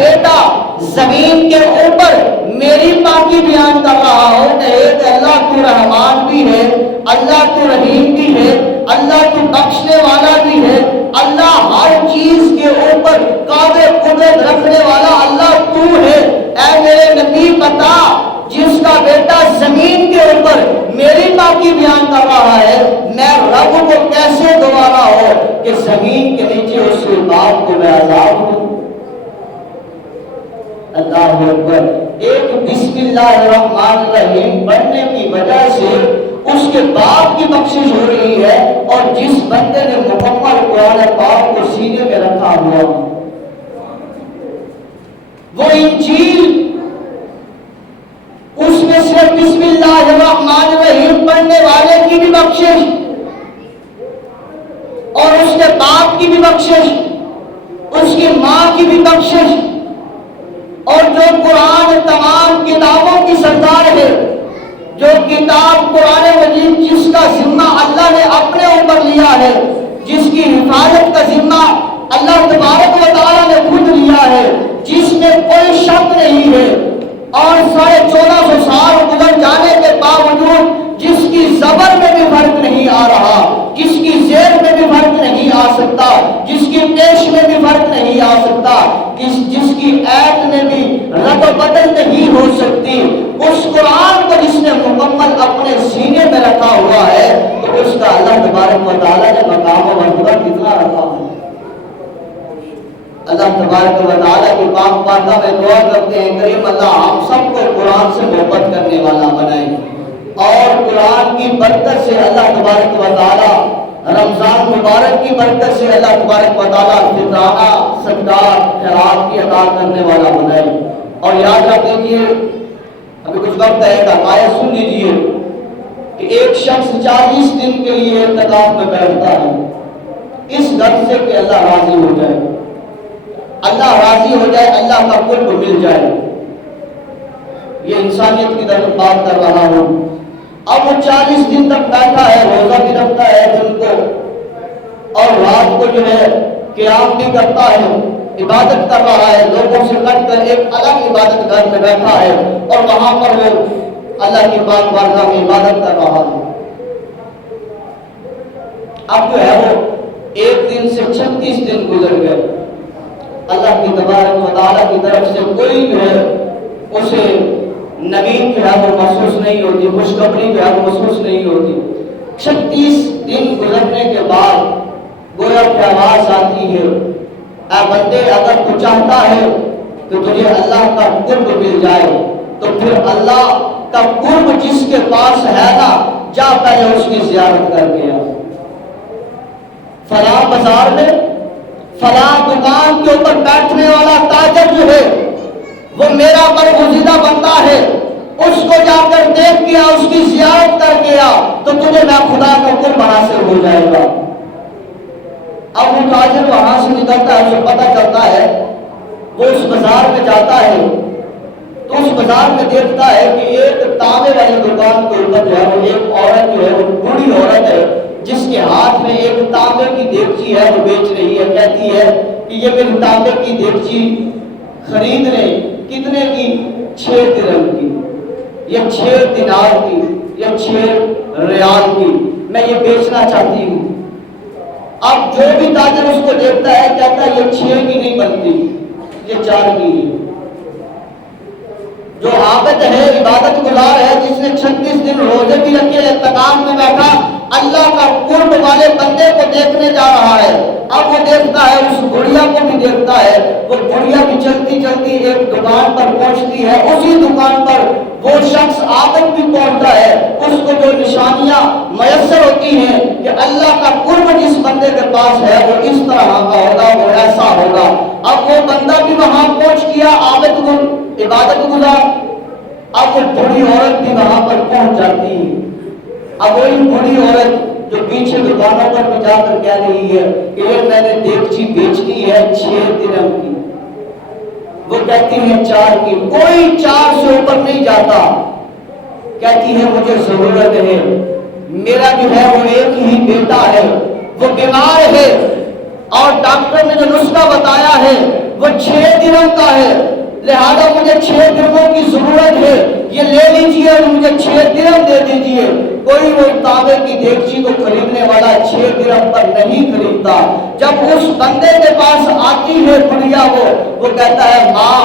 بیٹا زمین کے اوپر میری پاکی بیان کر رہا ہو کہ اللہ تو رحمان بھی ہے، اللہ تو رحیم بھی ہے، اللہ تو بخشنے والا بھی ہے، اللہ ہر چیز کے اوپر قابل قدرت رکھنے والا اللہ تو ہے۔ اے میرے نبی بتا، جس کا بیٹا زمین کے اوپر میری پاکی بیان کر رہا ہے، میں رب کو کیسے گوارا ہو کہ زمین کے نیچے اس کے باپ کو میں عذاب دوں۔ اللہ اکبر۔ ایک بسم اللہ الرحمن الرحیم پڑھنے کی وجہ سے اس کے باپ کی بخشش ہو رہی ہے، اور جس بندے نے مکمل قرآن پاک کو سینے میں رکھا ہوا وہ انجیل، اس میں صرف بسم اللہ الرحمن الرحیم پڑھنے والے کی بھی بخشش اور اس کے باپ کی بھی بخشش، اس کی ماں کی بھی بخشش، اور جو قرآن تمام کتابوں کی سردار ہے، جو کتاب قرآن مجید جس کا ذمہ اللہ نے اپنے اوپر لیا ہے، جس کی حفاظت کا ذمہ اللہ تبارک و تعالیٰ نے خود لیا ہے، جس میں کوئی شک نہیں ہے، اور 1450 سال گزر جانے کے باوجود جس کی زبر میں بھی فرق نہیں آ رہا، جس کی زیر میں بھی فرق نہیں آ سکتا، جس کی پیش میں بھی فرق نہیں آ سکتا، جس کی ایت میں بھی رد و بدل نہیں ہو سکتی، اس قرآن کو جس نے مکمل اپنے سینے میں رکھا ہوا ہے، تو اس کا اللہ تبارک و تعالیٰ نے مقام و مرتبہ کتنا رکھا ہے۔ اللہ تبارک و تعالیٰ کی پاک بارگاہ میں دعا کرتے ہیں، کریم اللہ ہم سب کو قرآن سے محبت کرنے والا بنائے، اور قرآن کی برکت سے اللہ تبارک و تعالیٰ رمضان مبارک کی برکت سے اللہ تبارک و تعالیٰ فطرانہ صدقات خیرات کی عطا کرنے والا بنائے۔ اور یاد رکھ لیجیے، ابھی کچھ وقت ہے، ایک آیت سن لیجیے کہ ایک شخص 40 دن کے لیے اعتکاف میں بیٹھتا ہے، اس ڈر سے کہ اللہ راضی ہو جائے، اللہ راضی ہو جائے، اللہ کا قرب مل جائے۔ یہ انسانیت کی طرف بات کر رہا ہوں۔ اب وہ 40 دن تک بیٹھا ہے، روزہ بھی رکھتا ہے دن کو، اور رات کو جو ہے قیام بھی کرتا ہے، عبادت کر رہا ہے، لوگوں سے کٹ کر ایک الگ عبادت گھر میں بیٹھا ہے، اور وہاں پر وہ اللہ کی پاک بارگاہ میں عبادت کر رہا ہے۔ اب جو ہے وہ ایک دن سے 36 دن گزر گئے، اللہ کی تبارک و تعالیٰ کی طرف سے کوئی جو ہے اسے نوید جو ہے وہ محسوس نہیں ہوتی، خوشخبری جو ہے وہ محسوس نہیں ہوتی۔ 36 دن گزرنے کے بعد گویا کہ آواز آتی ہے، اے بندے اگر تو چاہتا ہے کہ تجھے اللہ کا قرب مل جائے تو پھر اللہ کا قرب جس کے پاس ہے نا، جا پہلے اس کی زیارت کر کے آ۔ فلاں بازار میں فلاں دکان کے اوپر بیٹھنے والا تاجر جو ہے وہ میرا برگزیدہ بندہ ہے، اس کو جا کر دیکھ کے آ، اس کی زیارت کر کے آ، تو تجھے میں خدا کا قرب حاصل ہو جائے گا۔ اب وہ تاجر وہاں سے نکلتا ہے، اسے پتہ چلتا ہے، وہ اس بازار میں جاتا ہے تو اس بازار میں دیکھتا ہے کہ ایک تانبے والی دکان کے اوپر جو ہے وہ ایک عورت جو ہے وہ بوڑھی عورت ہے، جس کے ہاتھ میں ایک تانبے کی دیگچی ہے، وہ بیچ رہی ہے، کہتی ہے کہ یہ میری تانبے کی دیگچی خرید لیں، کتنے کی؟ 6 درہم کی، یہ 6 دینار کی، یہ 6 ریال کی، میں یہ بیچنا چاہتی ہوں۔ اب جو بھی تاجر اس کو دیکھتا ہے کہتا ہے یہ 6 کی نہیں بنتی، یہ 4 کی ہے۔ جو عابد ہے، عبادت گزار ہے، جس نے 36 دن روزے بھی رکھے، اعتکاف میں بیٹھا، اللہ کا قرب والے بندے کو دیکھنے جا رہا ہے۔ اب وہ دیکھتا ہے، اس بڑھیا کو بھی دیکھتا ہے، وہ بڑھیا بھی چلتی چلتی ایک دکان پر پہنچتی ہے، اسی دکان پر وہ شخص عابد بھی پہنچتا ہے، اس کو جو نشانیاں میسر ہوتی ہیں کہ اللہ کا قرب جس بندے کے پاس ہے وہ اس طرح کا ہوگا، وہ ایسا ہوگا۔ اب وہ بندہ بھی وہاں پہنچ گیا، عابد کو عبادت گزار۔ اب وہ بڑی عورت بھی وہاں پر پہنچ جاتی ہے۔ اب وہی بڑی عورت جو پیچھے دکانوں پر بھی جا کر کہہ رہی ہے کہ یہ میں نے دیگچی بیچنی ہے 6 درہم کی، وہ کہتی ہے 4 کی، کوئی 4 سے اوپر نہیں جاتا۔ کہتی ہے مجھے ضرورت ہے، میرا جو ہے وہ ایک ہی بیٹا ہے، وہ بیمار ہے، اور ڈاکٹر نے جو نسخہ بتایا ہے وہ 6 درہم کا ہے، لہذا مجھے 6 درہموں کی ضرورت ہے، یہ لے لیجئے اور مجھے 6 درہم دے دیجئے۔ کوئی وہ تانبے کی دیگچی کو خریدنے والا 6 درہم پر نہیں خریدتا۔ جب اس بندے کے پاس آتی ہے بڑھیا وہ کہتا ہے ماں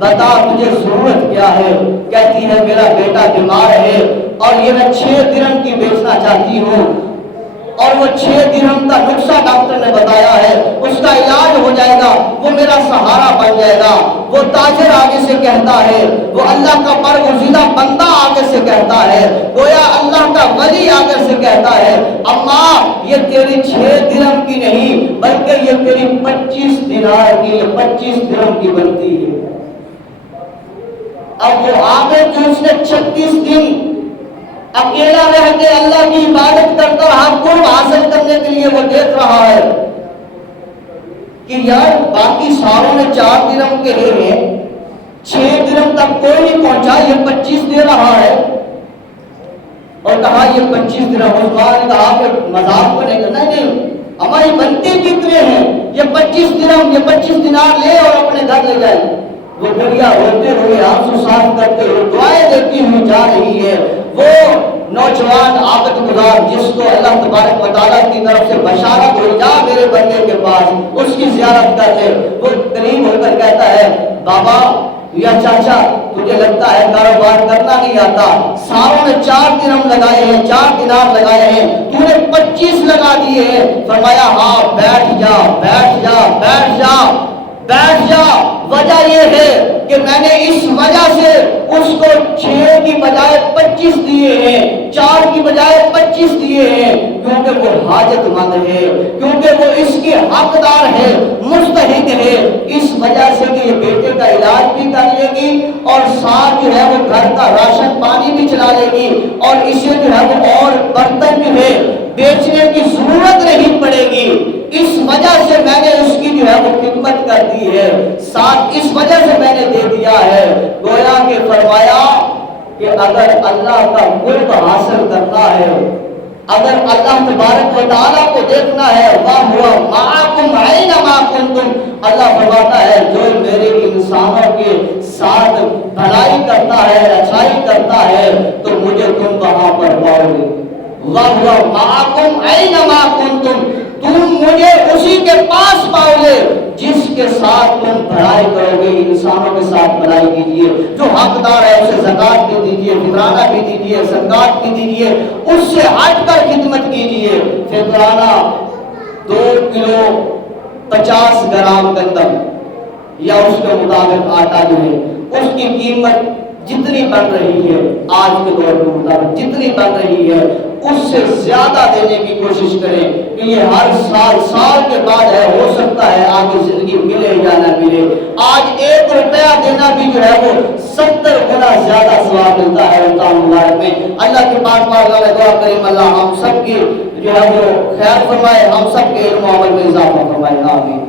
بتا تجھے ضرورت کیا ہے؟ کہتی ہے میرا بیٹا بیمار ہے اور یہ میں 6 درہم کی بیچنا چاہتی ہوں، اور وہ 6 درہم کا نسخہ ڈاکٹر نے بتایا ہے، اس کا علاج ہو جائے گا، وہ میرا سہارا بن جائے گا۔ وہ تاجر آگے سے کہتا ہے، وہ اللہ کا برگزیدہ بندہ آگے سے کہتا ہے، گویا اللہ کا ولی آگے سے کہتا ہے اماں یہ تیری 6 درہم کی نہیں بلکہ یہ تیری 25 دینار کی، 25 درہم کی بنتی ہے۔ اب وہ آگے جو اس نے 36 دن اکیلا رہ کے اللہ کی عبادت کرتا رہا، قرب حاصل کرنے کے لیے وہ دیکھ رہا ہے کہ یار باقی ساروں نے 4 درہم کے ہیں، 6 درہم تک کوئی نہیں پہنچا، یہ 25 دے رہا ہے، اور کہا یہ 25 درہم۔ عثمان نے کہا کہ مذاق کو نہیں کرنا، نہیں ہماری بنتے کتنے ہیں، یہ 25 درہم، یہ 25 دینار لے اور اپنے گھر لے جائے۔ وہ بڑھیا ہوتے ہوئے آنسو صاف کرتے ہوئے دعائیں دیتی ہوئی جا رہی ہے۔ وہ نوجوان عابد گزار جس کو اللہ تبارک و تعالیٰ کی طرف سے بشارت ہوئی جا میرے بندے کے پاس اس کی زیارت کر لے، وہ قریب ہو کر کہتا ہے بابا یا چاچا تجھے لگتا ہے کاروبار کرنا نہیں آتا، ساروں نے 4 درہم لگائے ہیں، 4 دینار لگائے ہیں، تو نے 25 لگا دیے ہیں۔ فرمایا ہاں بیٹھ جا بیٹھ جا بیٹھ جا بیٹھ جا، وجہ یہ ہے کہ میں نے اس وجہ سے اس کو 6 کی بجائے 25 دیے ہیں، 4 کی بجائے 25 دیے ہیں، کیونکہ وہ حاجت مند ہے، کیونکہ وہ اس کی حقدار ہے، مستحق ہے، اس وجہ سے کہ یہ بیٹے کا علاج بھی کر لے گی اور ساتھ جو ہے وہ گھر کا راشن پانی بھی چلا لے گی، اور اسے جو ہے وہ اور برتن جو ہے بیچنے کی ضرورت نہیں پڑے گی۔ اس وجہ سے میں نے اس کی جو ہے وہ خدمت کر دی ہے، ساتھ اس وجہ سے میں نے دے دیا ہے۔ گویا کہ فرمایا کہ اگر اللہ کا قرب حاصل کرنا ہے، اگر اللہ تبارک و تعالیٰ کو دیکھنا ہے، وَهُوَ مَعَكُمْ أَيْنَمَا كُنتُمْ، اللہ فرماتا ہے جو میرے انسانوں کے ساتھ بھلائی کرتا ہے، اچھائی کرتا ہے تو مجھے تم وہاں پر پاؤ گے۔ وَهُوَ مَعَكُمْ أَيْنَمَا كُنتُمْ، تم مجھے اسی کے پاس پاؤ گے جس کے ساتھ تم بھلائی کرو گے۔ انسانوں کے ساتھ بھلائی کیجیے، جو حقدار ہے اسے زکوٰۃ بھی دیجیے، فطرانہ بھی دیجیے، صدقات بھی دیجیے، اس سے ہٹ کر خدمت کیجیے۔ فطرانہ 2 کلو 50 گرام گندم یا اس کے مطابق آٹا جو ہے اس کی قیمت جتنی بن رہی ہے آج کے دور کے مطابق جتنی بن رہی ہے اس سے زیادہ دینے کی کوشش کریں کہ یہ ہر سال کے بعد ہے، ہو سکتا ہے آگے زندگی ملے یا نہ ملے۔ آج 1 روپیہ دینا بھی جو ہے وہ 70 گنا زیادہ ثواب ملتا ہے رمضان مبارک میں۔ اللہ کے پاک بارگاہ میں دعا کریں اللہ ہم سب کی جو ہے وہ خیر فرمائے، ہم سب کے علم و عمل میں اضافہ فرمائے، آمین۔